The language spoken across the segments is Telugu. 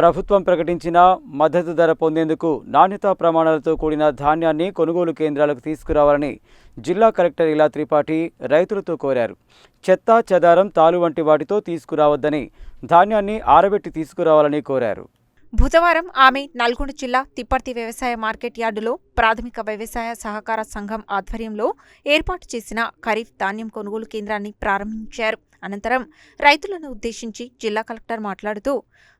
ప్రభుత్వం ప్రకటించిన మద్దతు ధర పొందేందుకు నాణ్యతా ప్రమాణాలతో కూడిన ధాన్యాన్ని కొనుగోలు కేంద్రాలకు తీసుకురావాలని జిల్లా కలెక్టర్ ఇలా త్రిపాఠి రైతులతో కోరారు. చెత్త చెదారం తాలు వంటి వాటితో తీసుకురావద్దని, ధాన్యాన్ని ఆరబెట్టి తీసుకురావాలని కోరారు. బుధవారం ఆమె నల్గొండ జిల్లా తిప్పర్తి వ్యవసాయ మార్కెట్ యార్డులో ప్రాథమిక వ్యవసాయ సహకార సంఘం ఆధ్వర్యంలో ఏర్పాటు చేసిన ఖరీఫ్ ధాన్యం కొనుగోలు కేంద్రాన్ని ప్రారంభించారు. అనంతరం రైతులను ఉద్దేశించి జిల్లా కలెక్టర్ మాట్లాడుతూ,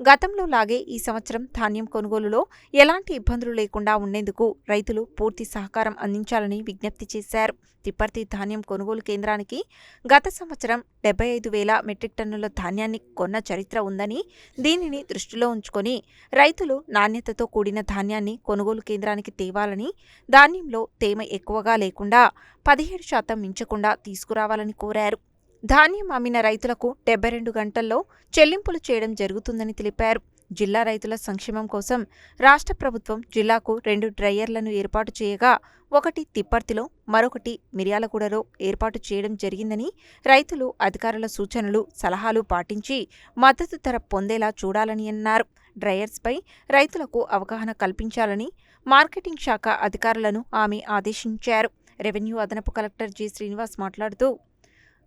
గతంలో లాగే ఈ సంవత్సరం ధాన్యం కొనుగోలులో ఎలాంటి ఇబ్బందులు లేకుండా ఉండేందుకు రైతులు పూర్తి సహకారం అందించాలని విజ్ఞప్తి చేశారు. తిప్పర్తి ధాన్యం కొనుగోలు కేంద్రానికి గత సంవత్సరం 75,000 మెట్రిక్ టన్నుల ధాన్యాన్ని కొన్న చరిత్ర ఉందని, దీనిని దృష్టిలో ఉంచుకొని రైతులు నాణ్యతతో కూడిన ధాన్యాన్ని కొనుగోలు కేంద్రానికి తేవాలని, ధాన్యంలో తేమ ఎక్కువగా లేకుండా 17% మించకుండా తీసుకురావాలని కోరారు. ధాన్యం అమ్మిన రైతులకు 72 గంటల్లో చెల్లింపులు చేయడం జరుగుతుందని తెలిపారు. జిల్లా రైతుల సంక్షేమం కోసం రాష్ట్ర ప్రభుత్వం జిల్లాకు 2 డ్రయర్లను ఏర్పాటు చేయగా, ఒకటి తిప్పర్తిలో, మరొకటి మిర్యాలగూడలో ఏర్పాటు చేయడం జరిగిందని, రైతులు అధికారుల సూచనలు, సలహాలు పాటించి మద్దతు ధర పొందేలా చూడాలని అన్నారు. డ్రయర్స్పై రైతులకు అవగాహన కల్పించాలని మార్కెటింగ్ శాఖ అధికారులను ఆమె ఆదేశించారు. రెవెన్యూ అదనపు కలెక్టర్ జి. శ్రీనివాస్ మాట్లాడుతూ,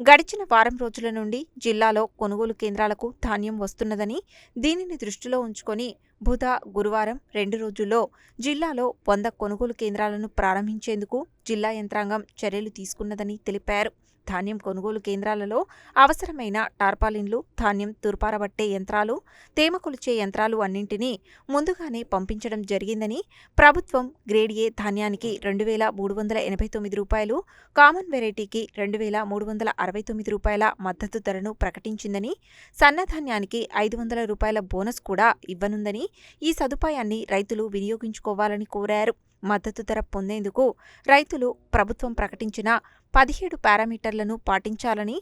గడిచిన వారం రోజుల నుండి జిల్లాలో కొనుగోలు కేంద్రాలకు ధాన్యం వస్తున్నదని, దీనిని దృష్టిలో ఉంచుకొని బుధ, గురువారం 2 రోజుల్లో జిల్లాలో 100 కొనుగోలు కేంద్రాలను ప్రారంభించేందుకు జిల్లా యంత్రాంగం చర్యలు తీసుకున్నదని తెలిపారు. ధాన్యం కొనుగోలు కేంద్రాలలో అవసరమైన టార్పాలిన్లు, ధాన్యం తూర్పారబట్టే యంత్రాలు, తేమ కొలిచే యంత్రాలు అన్నింటినీ ముందుగానే పంపించడం జరిగిందని, ప్రభుత్వం గ్రేడ్ ఏ ధాన్యానికి 2,389 రూపాయలు, కామన్ వెరైటీకి 2,369 రూపాయల మద్దతు ధరను ప్రకటించిందని, సన్నధాన్యానికి 500 రూపాయల బోనస్ కూడా ఇవ్వనుందని, ఈ సదుపాయాన్ని రైతులు వినియోగించుకోవాలని కోరారు. మద్దతు ధర పొందేందుకు రైతులు ప్రభుత్వం ప్రకటించిన 17 పారామీటర్లను పాటించాలని,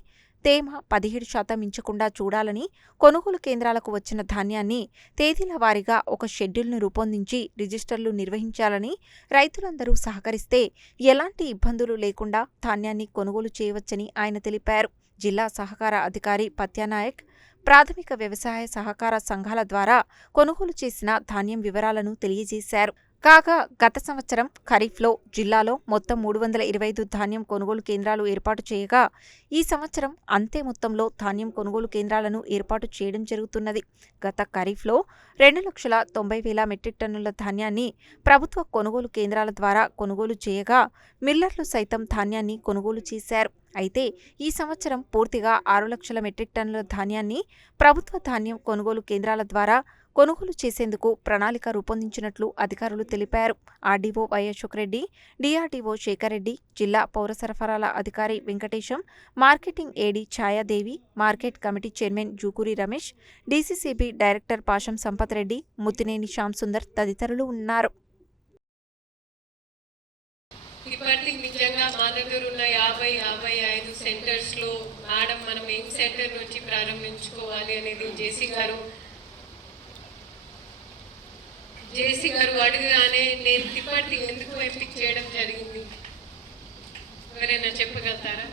తేమ 17% మించకుండా చూడాలని, కొనుగోలు కేంద్రాలకు వచ్చిన ధాన్యాన్ని తేదీల వారీగా ఒక షెడ్యూల్ను రూపొందించి రిజిస్టర్లు నిర్వహించాలని, రైతులందరూ సహకరిస్తే ఎలాంటి ఇబ్బందులు లేకుండా ధాన్యాన్ని కొనుగోలు చేయవచ్చని ఆయన తెలిపారు. జిల్లా సహకార అధికారి పత్యానాయక్ ప్రాథమిక వ్యవసాయ సహకార సంఘాల ద్వారా కొనుగోలు చేసిన ధాన్యం వివరాలను తెలియజేశారు. కాగా గత సంవత్సరం ఖరీఫ్లో జిల్లాలో మొత్తం 325 ధాన్యం కొనుగోలు కేంద్రాలు ఏర్పాటు చేయగా, ఈ సంవత్సరం అంతే మొత్తంలో ధాన్యం కొనుగోలు కేంద్రాలను ఏర్పాటు చేయడం జరుగుతున్నది. గత ఖరీఫ్లో 2,90,000 మెట్రిక్ టన్నుల ధాన్యాన్ని ప్రభుత్వ కొనుగోలు కేంద్రాల ద్వారా కొనుగోలు చేయగా, మిల్లర్లు సైతం ధాన్యాన్ని కొనుగోలు చేశారు. అయితే ఈ సంవత్సరం పూర్తిగా 6 లక్షల మెట్రిక్ టన్నుల ధాన్యాన్ని ప్రభుత్వ ధాన్యం కొనుగోలు కేంద్రాల ద్వారా కొనుగోలు చేసేందుకు ప్రణాళిక రూపొందించినట్లు అధికారులు తెలిపారు. RDO Y. Ashok Reddy, DRDO Shekhar Reddy, జిల్లా పౌర సరఫరాల అధికారి Venkatesham, marketing AD Chayadevi, market committee chairman Jukuri Ramesh, DCCB director Pasham Sampath Reddy, Muttineni Shyam Sundar తదితరులు ఉన్నారు. ఇప్పటికి నిజంగా మా దగ్గర ఉన్న 50-55 సెంటర్స్లో మేడం మనం ఏం సెంటర్ నుంచి ప్రారంభించుకోవాలి అనేది జేసీ గారు అడగగానే నేను తిప్పటి ఎందుకు ఎంపిక చేయడం జరిగింది ఎవరైనా చెప్పగలుగుతారా?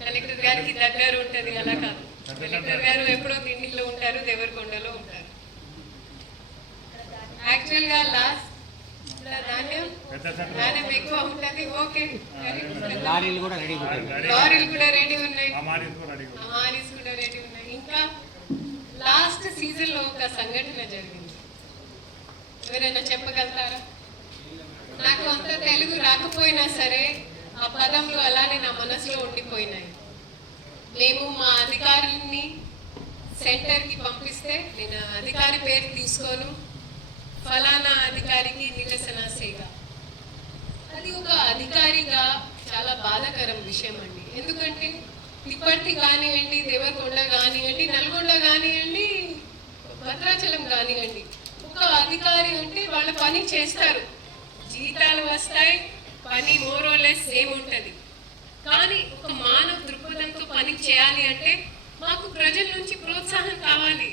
కలెక్టర్ గారికి దగ్గర ఉంటుంది, అలా కాదు. కలెక్టర్ గారు ఎప్పుడో దిండిలో ఉంటారు, దేవరకొండలో ఉంటారు. యాక్చువల్గా లాస్ట్ ధాన్యం ఎక్కువ ఉంటుంది. ఓకే, లారీలు కూడా రెడీ ఉన్నాయి, మారీస్ కూడా రెడీ ఉన్నాయి. ఇంకా లాస్ట్ సీజన్లో ఒక సంఘటన జరిగింది, ఎవరైనా చెప్పగలుగుతారా? నాకు అంత తెలుగు రాకపోయినా సరే ఆ పదములు అలానే నా మనసులో ఉండిపోయినాయి. మేము మా అధికారుల్ని సెంటర్కి పంపిస్తే, నేను అధికారి పేరు తీసుకోను, ఫలానా అధికారికి నిరసన సేవ, అది ఒక అధికారిగా చాలా బాధాకరం విషయం అండి. ఎందుకంటే తిప్పర్తి కానివ్వండి, దేవరకొండ కానివ్వండి, నల్గొండ కానివ్వండి, భద్రాచలం కానివ్వండి, ఒక అధికారి అంటే వాళ్ళ పని చేస్తారు, జీతాలు వస్తాయి, పని మోరోలెస్ సేమ్ ఉంటుంది. కానీ ఒక మానవ దృక్పథంతో పని చేయాలి అంటే మాకు ప్రజల నుంచి ప్రోత్సాహం కావాలి.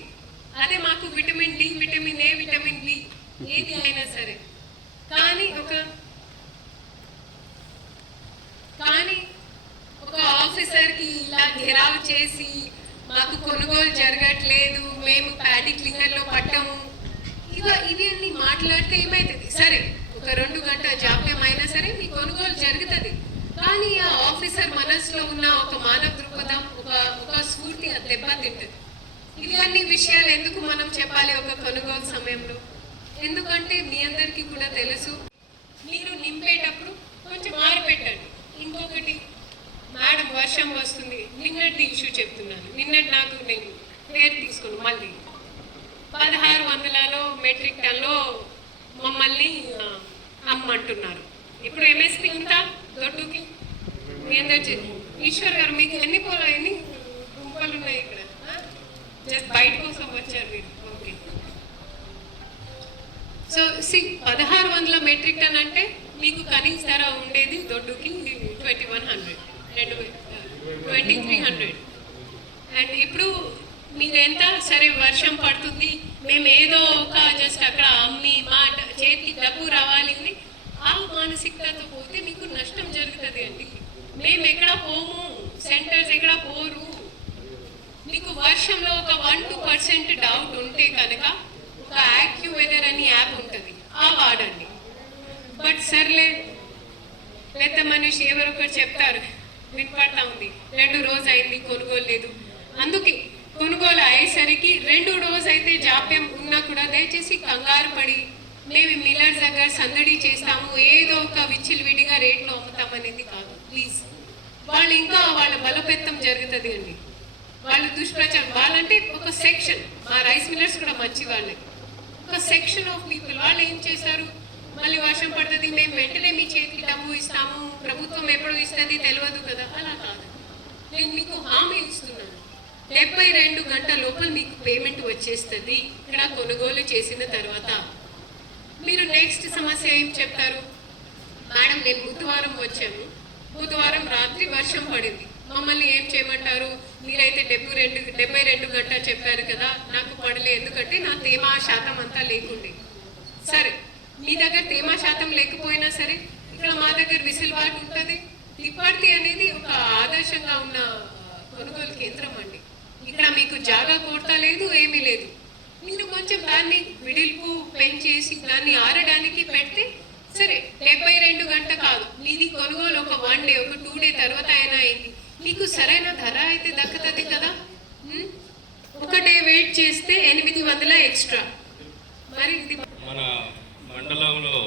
అదే మాకు vitamin D, vitamin A, vitamin B ఏది అయినా సరే. కానీ ఒక ఆఫీసర్కి ఇలా ఘెరావ్ చేసి మాకు కొనుగోలు జరగట్లేదు, మేము ప్యాడీ క్లీన్ సీజన్లో పట్టము ఇవన్నీ మాట్లాడితే ఏమవుతుంది? సరే, ఒక 2 గంటల జాప్యం అయినా సరే మీ కొనుగోలు జరుగుతుంది. కానీ ఆ ఆఫీసర్ మనసులో ఉన్న ఒక మానవ దృక్పథం, ఒక స్ఫూర్తి దెబ్బతింటుంది. ఇవన్నీ విషయాలు ఎందుకు మనం చెప్పాలి ఒక కొనుగోలు సమయంలో? ఎందుకంటే మీ అందరికీ కూడా తెలుసు, మీరు నింపేటప్పుడు కొంచెం ఆరిపెట్టండి. ఇంకొకటి, మేడం వర్షం వస్తుంది, నిన్నటి ఇష్యూ చెప్తున్నాను. నిన్నటి నాకు నేను పేరు తీసుకుని మళ్ళీ 1600 మెట్రిక్ టన్లో మమ్మల్ని అమ్మంటున్నారు. ఇప్పుడు ఎంఎస్పీ ఉందా దొడ్డుకి? మీ అందరు ఈశ్వర్ గారు, మీకు ఎన్ని గుంపలు ఉన్నాయి ఇక్కడ? జస్ట్ బయట కోసం వచ్చారు మీరు. ఓకే, సో 1600 మెట్రిక్ టన్ అంటే మీకు కనీస ధర ఉండేది దొడ్డుకి 2300. అండ్ ఇప్పుడు మీరు ఎంత? సరే వర్షం పడుతుంది, మేము ఏదో ఒక జస్ట్ అక్కడ అమ్మి మా చేతికి డబ్బు రావాలి, ఆ మానసికతతో పోతే మీకు నష్టం జరుగుతుంది అండి. మేము ఎక్కడ పోము, సెంటర్స్ ఎక్కడ పోరు. మీకు వర్షంలో ఒక 1-2% డౌట్ ఉంటే కనుక ఒక యాక్యువెదర్ అని యాప్ ఉంటుంది, ఆ వాడండి. బట్ సర్లే, పెద్ద మనిషి ఎవరొకరు చెప్తారు, వినపడతా ఉంది, 2 రోజు అయింది కొనుగోలు లేదు. అందుకే కొనుగోలు అయ్యేసరికి 2 రోజు అయితే జాప్యం ఉన్నా కూడా దయచేసి కంగారు పడి మేము మిల్లర్స్ దగ్గర సందడి చేస్తాము, ఏదో ఒక విడిగా రేట్లో అమ్ముతామనేది కాదు. ప్లీజ్, వాళ్ళు ఇంకా వాళ్ళ బలోపేతం జరుగుతుంది అండి. వాళ్ళు దుష్ప్రచారం, వాళ్ళంటే ఒక సెక్షన్, మా రైస్ మిల్లర్స్ కూడా మంచి వాళ్ళే, ఒక సెక్షన్ ఆఫ్ పీపుల్. వాళ్ళు ఏం చేశారు, మళ్ళీ వర్షం పడుతుంది, మేము వెంటనే మీ చేతికి డబ్బు ఇస్తాము, ప్రభుత్వం ఎప్పుడు ఇస్తుంది తెలియదు కదా. అలా కాదు, నేను మీకు హామీ ఇస్తున్నాను, 72 గంటల లోపల మీకు పేమెంట్ వచ్చేస్తుంది ఇక్కడ కొనుగోలు చేసిన తర్వాత. మీరు నెక్స్ట్ సమస్య ఏం చెప్తారు? మేడం, నేను బుధవారం వచ్చాను, బుధవారం రాత్రి వర్షం పడింది, మమ్మల్ని ఏం చేయమంటారు? మీరైతే 72 గంటలు చెప్పారు కదా, నాకు పడలే, ఎందుకంటే నా తేమ శాతం అంతా లేకుండే. సరే, మీ దగ్గర తేమ శాతం లేకపోయినా సరే, ఇక్కడ మా దగ్గర విసిల్బాటు ఉంటుంది. తిప్పర్తి అనేది ఒక ఆదర్శంగా ఉన్న కొనుగోలు కేంద్రం అండి. ఇక్కడ మీకు జాగా కొరత లేదు, ఏమీ లేదు. మీరు కొంచెం దాన్ని విడిల్పు పెంచేసి దాన్ని ఆరడానికి పెడితే సరే, 72 గంటలు కాదు, మీది కొనుగోలు ఒక 1 డే, ఒక 2 డే తర్వాత అయినా అయింది, మీకు సరైన ధర అయితే దక్కుతుంది కదా. ఒక డే వెయిట్ చేస్తే 800 ఎక్స్ట్రా. మరి ఇది మన మండలంలో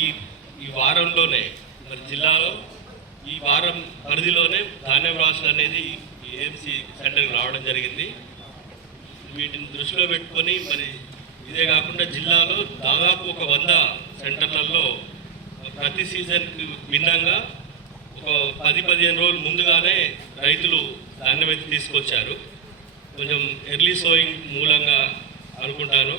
ఈ వారంలోనే, మన జిల్లాలో ఈ వారం పరిధిలోనే ధాన్యం రాసులు అనేది ఏఎంసీ సెంటర్కి రావడం జరిగింది. వీటిని దృష్టిలో పెట్టుకొని మరి ఇదే కాకుండా జిల్లాలో దాదాపు ఒక 100 సెంటర్లలో ప్రతి సీజన్కి భిన్నంగా ఒక 10-15 రోజులు ముందుగానే రైతులు ధాన్యం అయితే తీసుకొచ్చారు. కొంచెం ఎర్లీ సోయింగ్ మూలంగా అనుకుంటాను.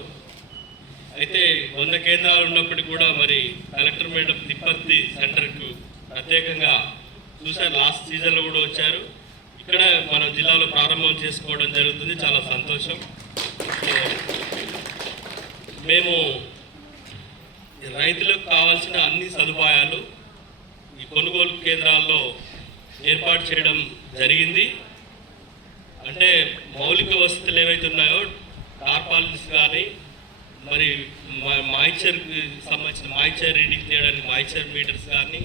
అయితే 100 కేంద్రాలు ఉన్నప్పటికీ కూడా మరి కలెక్టర్ మేడం తిప్పర్తి సెంటర్కు ప్రత్యేకంగా చూసారు, లాస్ట్ సీజన్లో కూడా వచ్చారు. ఇక్కడ మన జిల్లాలో ప్రారంభం చేసుకోవడం జరుగుతుంది, చాలా సంతోషం. మేము రైతులకు కావాల్సిన అన్ని సదుపాయాలు ఈ కొనుగోలు కేంద్రాల్లో ఏర్పాటు చేయడం జరిగింది. అంటే మౌలిక వసతులు ఏవైతే ఉన్నాయో, టార్పాలిన్స్ కానీ, మరి మాయిశ్చర్కి సంబంధించిన మాయిశ్చర్ రీడింగ్ చేయడానికి మాయిశ్చర్ మీటర్స్ కానీ,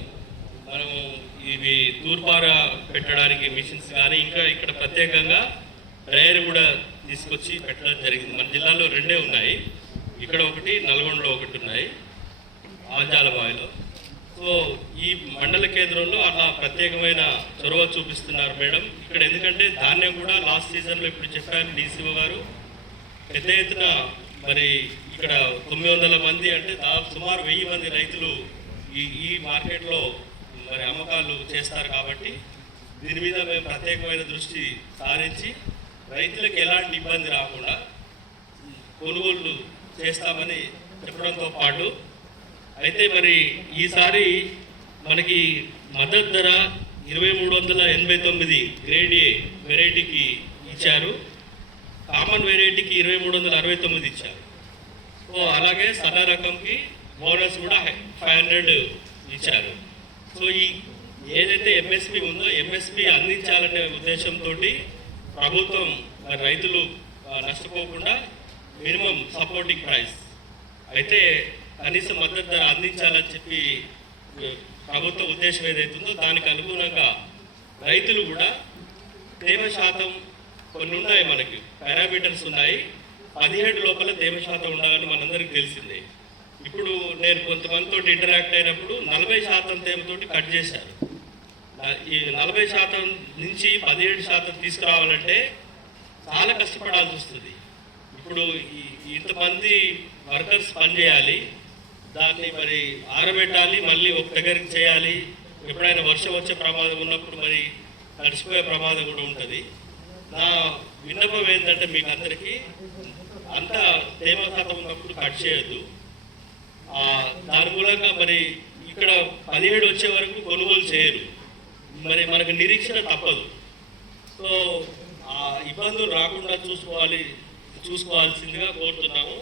మనము ఇవి తూర్పార పెట్టడానికి మిషన్స్ కానీ, ఇంకా ఇక్కడ ప్రత్యేకంగా డ్రైయర్ కూడా తీసుకొచ్చి పెట్టడం జరిగింది. మన జిల్లాలో 2 ఉన్నాయి, ఇక్కడ ఒకటి, నల్గొండలో ఒకటి ఉన్నాయి, ఆంజాలబాయిలో. సో ఈ మండల కేంద్రంలో అలా ప్రత్యేకమైన చొరవ చూపిస్తున్నారు మేడం ఇక్కడ. ఎందుకంటే ధాన్యం కూడా లాస్ట్ సీజన్లో ఇప్పుడు చెప్పారు డీసీఓ గారు, పెద్ద ఎత్తున మరి ఇక్కడ 900 మంది అంటే దాదాపు సుమారు 1000 మంది రైతులు ఈ మార్కెట్లో మరి అమ్మకాలు చేస్తారు. కాబట్టి దీని మీద మేము ప్రత్యేకమైన దృష్టి సారించి రైతులకు ఎలాంటి ఇబ్బంది రాకుండా కొనుగోళ్లు చేస్తామని చెప్పడంతో పాటు, అయితే మరి ఈసారి మనకి మద్దతు ధర 2389 గ్రేడ్ ఏ వెరైటీకి ఇచ్చారు, కామన్ వెరైటీకి 2369 ఇచ్చారు. సో అలాగే సన్న రకంకి బోనస్ కూడా 500 ఇచ్చారు. సో ఈ ఏదైతే ఎంఎస్పి ఉందో ఎంఎస్పి అందించాలనే ఉద్దేశంతో ప్రభుత్వం మరి రైతులు నష్టపోకుండా మినిమం సపోర్టింగ్ ప్రైస్ అయితే కనీస మద్దతు ధర అందించాలని చెప్పి ప్రభుత్వ ఉద్దేశం ఏదైతుందో దానికి అనుగుణంగా రైతులు కూడా తేమ శాతం కొన్ని ఉన్నాయి, మనకి పారామీటర్స్ ఉన్నాయి. 17 లోపల తేమ శాతం ఉండాలని మనందరికీ తెలిసిందే. ఇప్పుడు నేను కొంతమందితో ఇంటరాక్ట్ అయినప్పుడు 40% తేమతోటి కట్ చేశారు. ఈ 40% నుంచి 17% తీసుకురావాలంటే చాలా కష్టపడాల్సి వస్తుంది. ఇప్పుడు ఇంతమంది వర్కర్స్ పనిచేయాలి, దాన్ని మరి ఆరబెట్టాలి, మళ్ళీ ఒక దగ్గరికి చేయాలి. ఎప్పుడైనా వర్షం వచ్చే ప్రమాదం ఉన్నప్పుడు మరి నడిచిపోయే ప్రమాదం కూడా ఉంటుంది. నా విన్నపం ఏంటంటే మీకు అందరికీ అంత తేమ శాతం ఉన్నప్పుడు కట్ చేయొద్దు. దాని మూలంగా మరి ఇక్కడ 17 వచ్చే వరకు కొనుగోలు చేయరు, మరి మనకు నిరీక్షణ తప్పదు. సో ఆ ఇబ్బందులు రాకుండా చూసుకోవాల్సిందిగా కోరుతున్నాము.